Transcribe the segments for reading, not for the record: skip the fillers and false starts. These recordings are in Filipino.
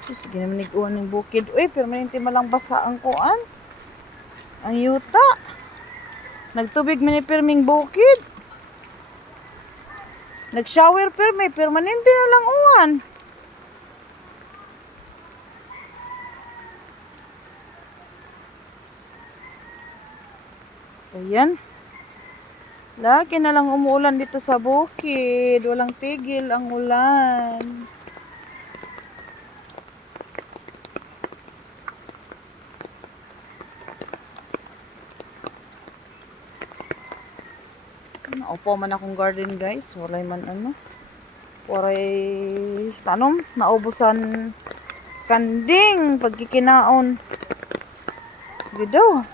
Sus, ginamig-uwan ng bukid. Uy, permanente malang basa ang kuan. Ang yuta. Nagtubig man ni perming bukid. Nag-shower perme, permanente na lang uwan. Ayan. Lagi na lang umuulan dito sa bukid. Walang tigil ang ulan. Naupo man akong garden guys. Walay man ano. Waray tanom. Naubusan kanding pagkikinaon. Gidaw.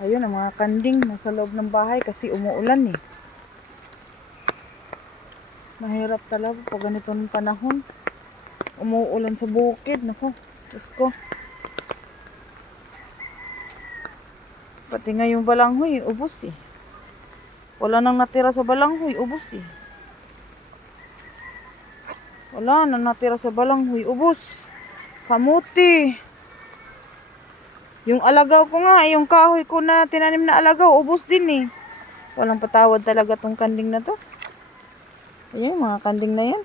Ayun ang mga kanding nasa loob ng bahay kasi umuulan eh. Mahirap talaga pag ganitong panahon. Umuulan sa bukid. Naku, Diyos ko. Pati nga yung balanghoy, ubos eh. Wala nang natira sa balanghoy, ubos eh. Wala nang natira sa balanghoy, ubos. Kamuti. Yung alagaw ko nga, yung kahoy ko na tinanim na alagaw, ubos din eh. Walang patawad talaga tong kanding na to. Ayan, mga kanding na yan.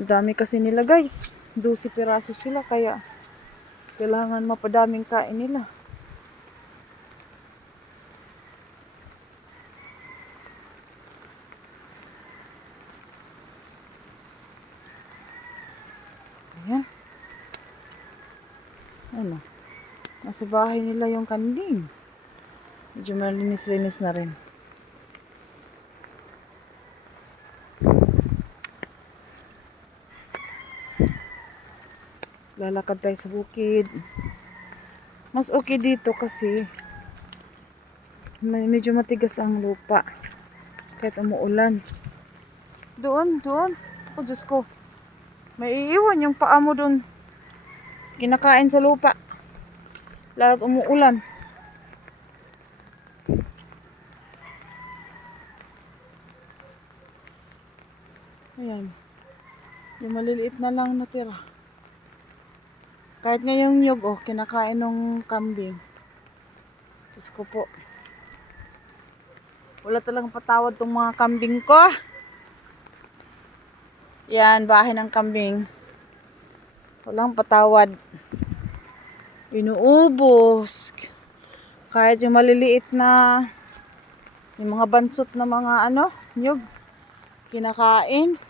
Ang dami kasi nila guys. 12 piraso sila kaya kailangan mapadaming kain nila. Ayan. Ano? Nasa bahay nila yung kanding. Medyo malinis-linis na rin. Lalakad tayo sa bukid. Mas okay dito kasi medyo matigas ang lupa. Kahit umuulan. Doon. Oh, Diyos ko. May iiwan yung paa mo doon. Kinakain sa lupa. Lalo't umuulan. Ayan. Yung maliliit na lang natira. Kahit ngayong nyug, oh, kinakain ng kambing. Diyos ko po. Wala talagang patawad tong mga kambing ko. Yan, bahay ng kambing. Walang patawad. Inuubos. Kahit yung maliliit na, yung mga bansot na mga nyug, kinakain.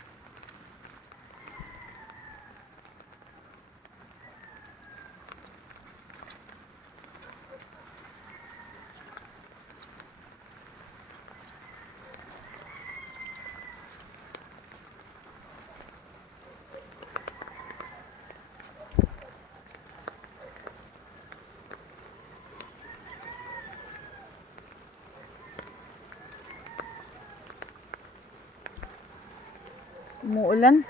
Umuulan.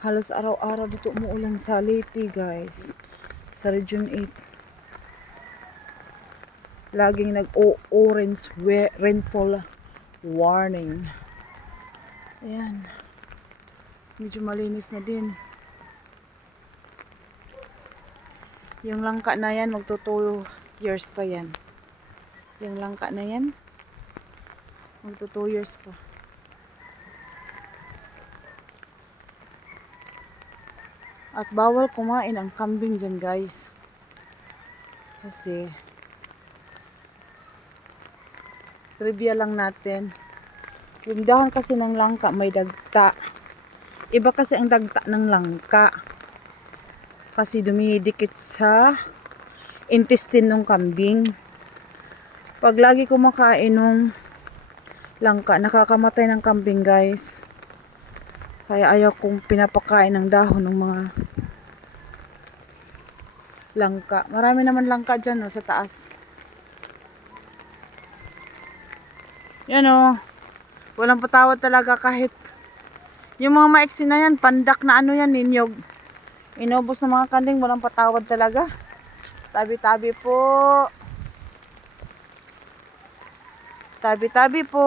Halos araw-araw dito umuulan sa Leyte, guys. Sa Region 8. Laging nag-orange rainfall warning. Ayan. Medyo malinis na din. Yung langka na yan, magto 2 years pa yan. Yung langka na yan, magto 2 years pa. At bawal kumain ang kambing dyan guys. Kasi, trivia lang natin. Yung dahon kasi ng langka may dagta. Iba kasi ang dagta ng langka. Kasi dumidikit sa intestine ng kambing. Pag lagi kumakain ng langka, nakakamatay ng kambing guys. Kaya ayaw kong pinapakain ng dahon ng mga langka. Marami naman langka dyan sa taas. Yan walang patawad talaga kahit yung mga maiksi na yan, pandak na yan, ninyog. Inubos ng mga kanding, walang patawad talaga. Tabi-tabi po. Tabi-tabi po.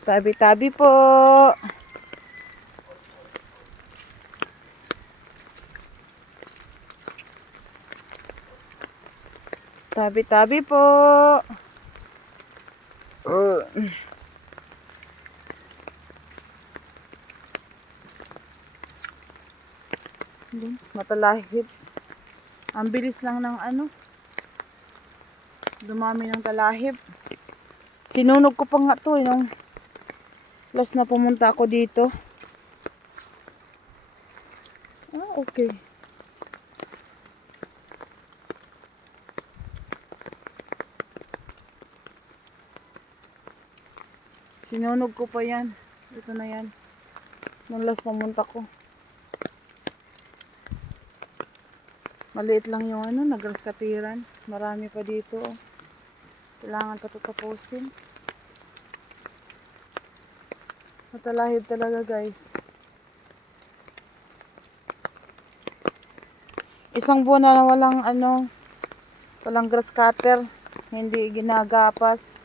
Tabi-tabi po. Tabi-tabi po. Matalahib. Ang bilis lang ng ano. Dumami ng talahib. Sinunog ko pa nga to nung last na pumunta ako dito. Okay. Sinunog ko pa yan. Ito na yan. Nung last pumunta ko. Maliit lang yung ano, nagras katiran. Marami pa dito. Kailangan pa ito tapusin. Matalahib talaga guys. Isang buwan na walang ano, walang grass cutter. Hindi ginagapas.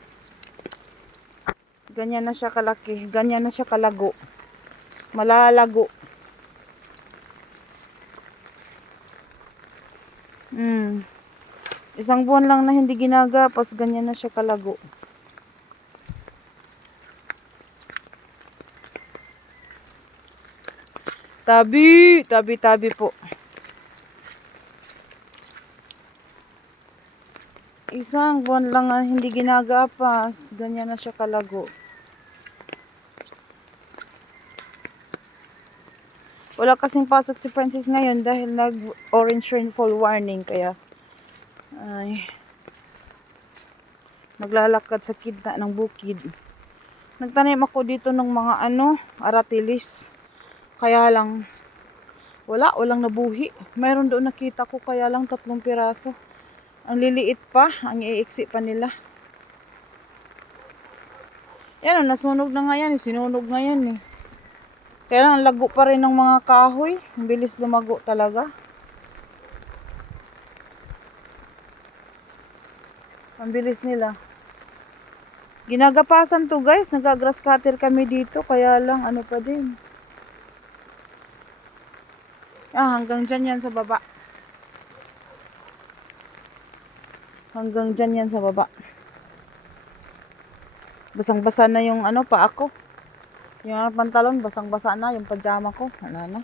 Ganyan na siya kalaki. Ganyan na siya kalago. Malalago. Isang buwan lang na hindi ginagapas, ganyan na siya kalago. Tabi, tabi po. Isang buwan lang na hindi ginagapas, ganyan na siya kalago. Wala kasing pasok si Francis ngayon dahil nag-orange rainfall warning kaya ay maglalakad sa gitna ng bukid. Nagtanim ako dito ng mga ano, aratilis. Kaya lang walang nabuhi. Mayroon doon nakita ko kaya lang 3 piraso. Ang liliit pa, ang iiksi pa nila. Yan, nasunog na nga yan, sinunog nga yan eh. Kaya lang lago pa rin ng mga kahoy. Ang bilis lumago talaga. Ang bilis nila. Ginagapasan to guys. Nagagrass cutter kami dito. Kaya lang ano pa din. Hanggang dyan yan sa baba. Hanggang dyan yan sa baba. Basang-basa na yung ano pa ako. Yung pantalon basang-basa na. Yung pajama ko. Ano na.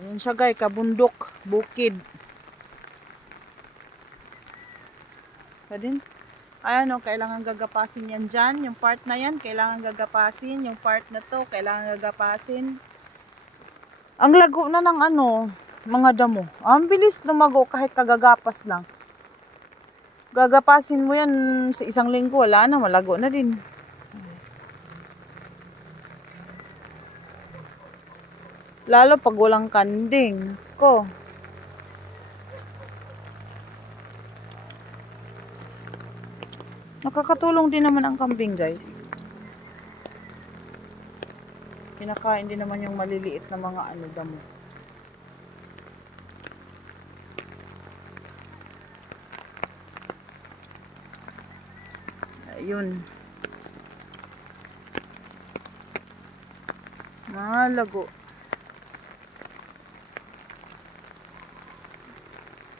Ayan siya guys. Kabundok. Bukid. Din. Ayan o, kailangan gagapasin yan dyan. Yung part na yan, kailangan gagapasin. Yung part na to, kailangan gagapasin. Ang lago na ng ano, mga damo. Ang bilis lumago kahit kagagapas lang. Gagapasin mo yan sa isang linggo, wala na, malago na din. Lalo pag walang kanding ko. Nakakatulong din naman ang kambing guys. Kinakain din naman yung maliliit na mga ano damo. Ayun. Malago.